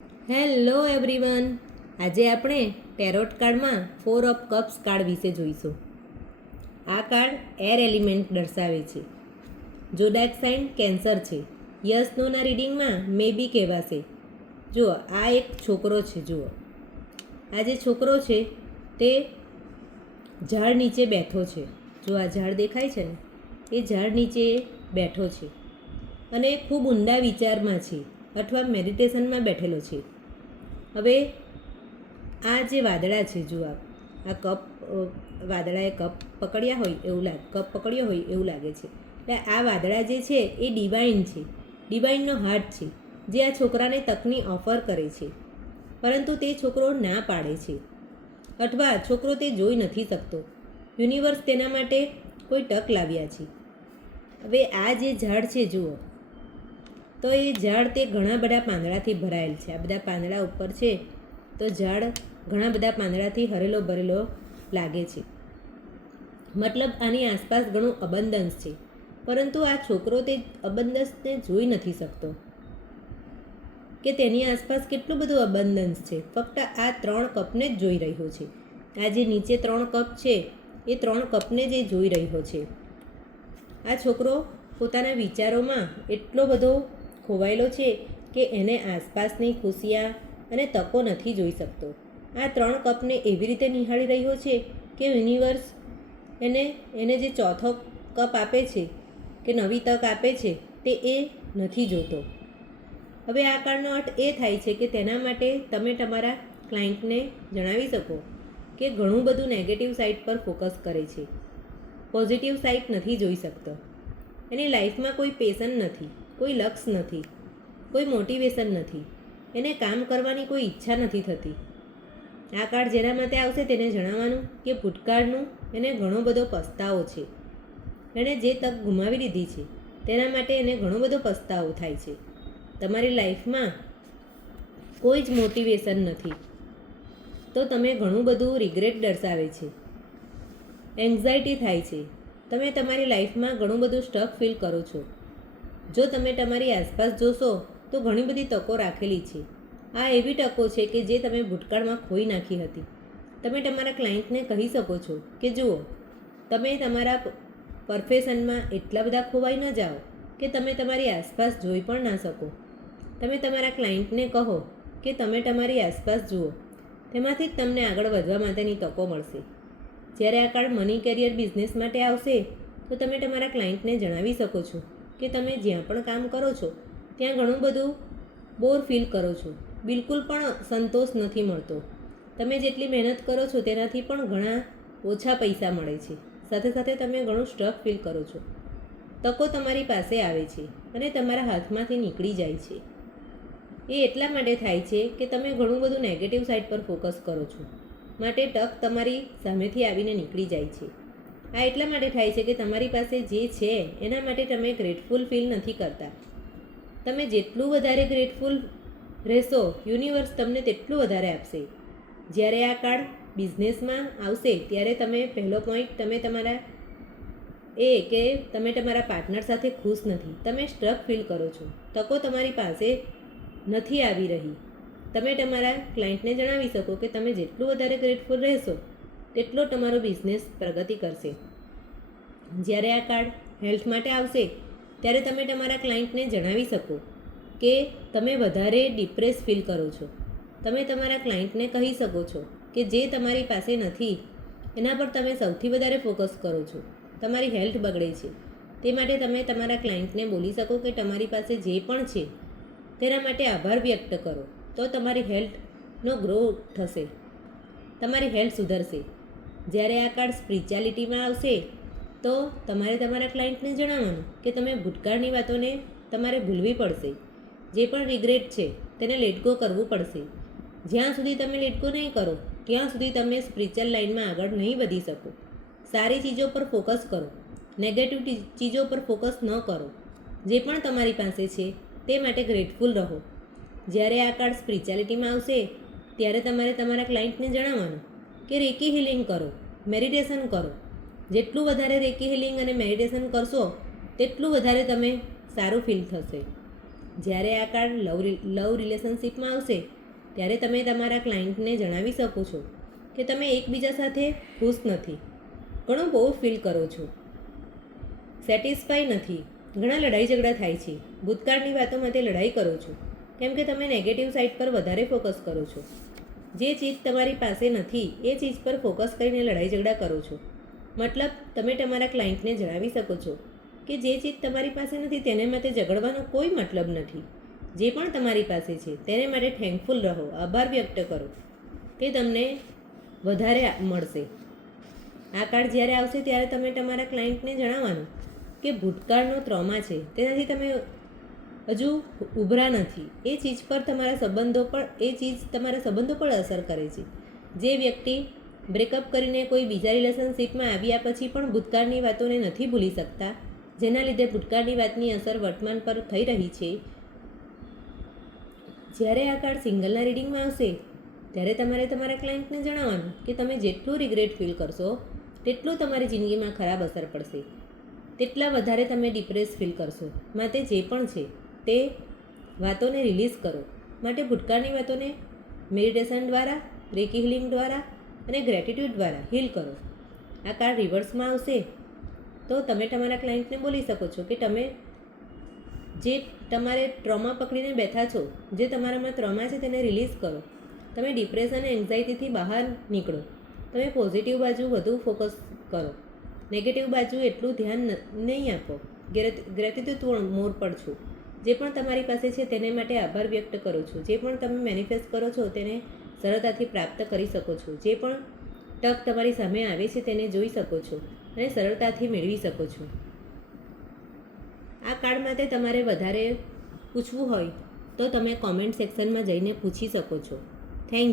Hello everyone. આજે આપણે tarot કાર્ડમાં 4 ઓફ કપ્સ કાર્ડ વિશે જોઈશું. આ કાર્ડ એર એલિમેન્ટ દર્શાવે છે. જોડાક સાઇન કેન્સર છે. યસ નોના રીડિંગમાં મે બી કહેવાશે. જુઓ, આ એક છોકરો છે. જુઓ, આ જે છોકરો છે તે ઝાડ નીચે બેઠો છે. જો આ ઝાડ દેખાય છે ને, એ ઝાડ નીચે બેઠો છે અને ખૂબ ઊંડા વિચારમાં છે અથવા મેડિટેશનમાં બેઠેલો છે. હવે આ જે વાદળા છે, જુઓ, આ કપ વાદળાએ કપ પકડ્યા હોય એવું કપ પકડ્યો હોય એવું લાગે છે. એટલે આ વાદળા જે છે એ ડિવાઇન છે, ડિવાઇનનો હાર્ટ છે, જે આ છોકરાને તકની ઓફર કરે છે. પરંતુ તે છોકરો ના પાડે છે અથવા છોકરો તે જોઈ નથી શકતો. યુનિવર્સ તેના માટે કોઈ તક લાવ્યા છે. હવે આ જે ઝાડ છે, જુઓ, તો એ ઝાડ તે ઘણા બધા પાંદડાથી ભરાયેલ છે. આ બધા પાંદડા ઉપર છે તો ઝાડ ઘણા બધા પાંદડાથી હરેલો ભરેલો લાગે છે. મતલબ આની આસપાસ ઘણું અબંદન્સ છે. પરંતુ આ છોકરો તે અબંદન્સને જોઈ નથી શકતો કે તેની આસપાસ કેટલું બધું અબંદન્સ છે. ફક્ત આ 3 કપને જ જોઈ રહ્યો છે. આ જે નીચે 3 કપ છે એ 3 કપને જ એ જોઈ રહ્યો છે. આ છોકરો પોતાના વિચારોમાં એટલો બધો ખોવાયેલો છે કે એને આસપાસની ખુશિયા અને તકો નથી જોઈ શકતો. આ 3 કપને એવી રીતે નિહાળી રહ્યો છે કે યુનિવર્સ એને જે ચોથો કપ આપે છે કે નવી તક આપે છે તે એ નથી જોતો. હવે આ કાર્ડનો અર્થ એ થાય છે કે તેના માટે તમે તમારા ક્લાયન્ટને જણાવી શકો કે ઘણું બધું નેગેટિવ સાઇડ પર ફોકસ કરે છે, પોઝિટિવ સાઇડ નથી જોઈ શકતો. એની લાઈફમાં કોઈ પેશન નથી, કોઈ લક્ષ્ય નથી, કોઈ મોટિવેશન નથી. એને કામ કરવાની કોઈ ઈચ્છા નથી થતી. આ કાર્ડ જેના માટે આવશે તેને જણાવવાનું કે ભૂતકાળનું એને ઘણો બધો પસ્તાવો છે. એણે જે તક ગુમાવી દીધી છે તેના માટે એને ઘણો બધો પસ્તાવો થાય છે. તમારી લાઈફમાં કોઈ જ મોટિવેશન નથી તો તમે ઘણું બધું રિગ્રેટ દર્શાવે છે. એન્ઝાયટી થાય છે. તમે તમારી લાઈફમાં ઘણું બધું સ્ટક ફીલ કરો છો. જો તમે તમારી આસપાસ જોશો તો ઘણી બધી તકો રાખેલી છે. આ એવી તકો છે કે જે તમે ભૂતકાળમાં ખોઈ નાખી હતી. તમે તમારા ક્લાયન્ટને કહી શકો છો કે જુઓ, તમે તમારા પ્રોફેશનમાં એટલા બધા ખોવાઈ ન જાઓ કે તમે તમારી આસપાસ જોઈ પણ ના શકો. તમે તમારા ક્લાયન્ટને કહો કે તમે તમારી આસપાસ જુઓ, તેમાંથી જ તમને આગળ વધવા માટેની તકો મળશે. જ્યારે આ કાર્ડ મની, કેરિયર, બિઝનેસ માટે આવશે તો તમે તમારા ક્લાયન્ટને જણાવી શકો છો કે તમે જ્યાં પણ કામ કરો છો ત્યાં ઘણું બધું બોર ફીલ કરો છો, બિલકુલ પણ સંતોષ નથી મળતો. તમે જેટલી મહેનત કરો છો તેનાથી પણ ઘણા ઓછા પૈસા મળે છે. સાથે સાથે તમે ઘણું સ્ટ્રક ફીલ કરો છો. તકો તમારી પાસે આવે છે અને તમારા હાથમાંથી નીકળી જાય છે. એ એટલા માટે થાય છે કે તમે ઘણું બધું નેગેટિવ સાઇડ પર ફોકસ કરો છો, માટે તક તમારી સામેથી આવીને નીકળી જાય છે. આ એટલા માટે થાય છે કે તમારી પાસે જે છે એના માટે તમે ગ્રેટફુલ ફીલ નથી કરતા. તમે જેટલું વધારે ગ્રેટફુલ રહેશો, યુનિવર્સ તમને તેટલું વધારે આપશે. જ્યારે આ કાર્ડ બિઝનેસમાં આવશે ત્યારે તમે પહેલો પોઈન્ટ તમે તમારા કે તમે તમારા પાર્ટનર સાથે ખુશ નથી, તમે સ્ટ્રક ફીલ કરો છો, તકો તમારી પાસે નથી આવી રહી. તમે તમારા ક્લાયન્ટને જણાવી શકો કે તમે જેટલું વધારે ગ્રેટફુલ રહેશો તેટલો તમારો બિઝનેસ પ્રગતિ કરશે. જ્યારે આ કાર્ડ હેલ્થ માટે આવશે ત્યારે તમે તમારા ક્લાયન્ટને જણાવી શકો કે તમે વધારે ડિપ્રેસ ફીલ કરો છો. તમે તમારા ક્લાયન્ટને કહી શકો છો કે જે તમારી પાસે નથી એના પર તમે સૌથી વધારે ફોકસ કરો છો, તમારી હેલ્થ બગડે છે. તે માટે તમે તમારા ક્લાયન્ટને બોલી શકો કે તમારી પાસે જે પણ છે તેના માટે આભાર વ્યક્ત કરો, તો તમારી હેલ્થનો ગ્રો થશે, તમારી હેલ્થ સુધરશે. જ્યારે આ કાર્ડ સ્પિરિચ્યુઆલિટીમાં આવશે તો તમારે તમારા ક્લાયન્ટને જણાવવાનું કે તમે ભૂતકાળની વાતોને તમારે ભૂલવી પડશે. જે પણ રિગ્રેટ છે તેને લેટ ગો કરવું પડશે. જ્યાં સુધી તમે લેટ ગો નહીં કરો ત્યાં સુધી તમે સ્પિરિચ્યુઅલ લાઇનમાં આગળ નહીં વધી શકો. સારી ચીજો પર ફોકસ કરો, નેગેટિવ ચીજો પર ફોકસ ન કરો. જે પણ તમારી પાસે છે તે માટે ગ્રેટફુલ રહો. જ્યારે આ કાર્ડ સ્પિરિચ્યુઆલિટીમાં આવશે ત્યારે તમારે તમારા ક્લાયન્ટને જણાવવાનું કે રેકી હિલિંગ કરો, મેડિટેશન કરો. જેટલું વધારે રેકી હિલિંગ અને મેડિટેશન કરશો તેટલું વધારે તમે સારું ફીલ થશે. જ્યારે આ કાર્ડ લવ રિલેશનશિપમાં આવશે ત્યારે તમે તમારા ક્લાયન્ટને જણાવી શકો છો કે તમે એકબીજા સાથે ખુશ નથી, ઘણું બહુ ફીલ કરો છો, સેટિસ્ફાઈ નથી, ઘણા લડાઈ ઝઘડા થાય છે, ભૂતકાળની વાતો માટે લડાઈ કરો છો, કેમ કે તમે નેગેટિવ સાઈડ પર વધારે ફોકસ કરો છો. જે ચીજ તમારી પાસે નથી એ ચીજ પર ફોકસ કરીને લડાઈ ઝઘડા કરો છો. મતલબ તમે તમારા ક્લાયન્ટને જણાવી શકો છો કે જે ચીજ તમારી પાસે નથી તેને માટે ઝઘડવાનો કોઈ મતલબ નથી. જે પણ તમારી પાસે છે તેને માટે થેન્કફુલ રહો, આભાર વ્યક્ત કરો, તે તમને વધારે મળશે. આ કાર્ડ જ્યારે આવશે ત્યારે તમે તમારા ક્લાયન્ટને જણાવવાનું કે ભૂતકાળનો ટ્રોમા છે તેનાથી તમે હજુ ઉભરા નથી. એ ચીજ પર તમારા સંબંધો પર અસર કરે છે. જે વ્યક્તિ બ્રેકઅપ કરીને કોઈ બીજા રિલેશનશિપમાં આવ્યા પછી પણ ભૂતકાળની વાતોને નથી ભૂલી શકતા, જેના લીધે ભૂતકાળની વાતની અસર વર્તમાન પર થઈ રહી છે, જ્યારે આ કાર્ડ સિંગલના રીડિંગમાં આવશે ત્યારે તમારે તમારા ક્લાયન્ટને જણાવવાનું કે તમે જેટલું રિગ્રેટ ફીલ કરશો તેટલું તમારી જિંદગીમાં ખરાબ અસર પડશે, તેટલા વધારે તમે ડિપ્રેસ ફીલ કરશો. માટે જે પણ છે તે વાતોને રિલીઝ કરો. માટે ભૂતકાળની વાતોને મેડિટેશન દ્વારા, રેકી હીલિંગ દ્વારા અને ગ્રેટિટ્યૂડ દ્વારા હીલ કરો. આ કાર્ડ રિવર્સમાં આવશે તો તમે તમારા ક્લાયન્ટને બોલી શકો છો કે તમે જે તમારે ટ્રોમા પકડીને બેઠા છો, જે તમારામાં ટ્રોમા છે તેને રિલીઝ કરો. તમે ડિપ્રેશન અને એન્ઝાઇટીથી બહાર નીકળો. તમે પોઝિટિવ બાજુ વધુ ફોકસ કરો, નેગેટિવ બાજુ એટલું ધ્યાન નહીં આપો. ગ્રેટિટ્યૂડ મોર પર છો. જે પણ તમારી પાસે છે તેને માટે આભાર વ્યક્ત કરો છો. જે પણ તમે મેનિફેસ્ટ કરો છો તેને સરળતાથી પ્રાપ્ત કરી શકો છો. જે પણ તક તમારી સામે આવે છે તેને જોઈ શકો છો અને સરળતાથી મેળવી શકો છો. આ કાર્ડ માટે તમારે વધારે પૂછવું હોય તો તમે કોમેન્ટ સેક્શનમાં જઈને પૂછી શકો છો.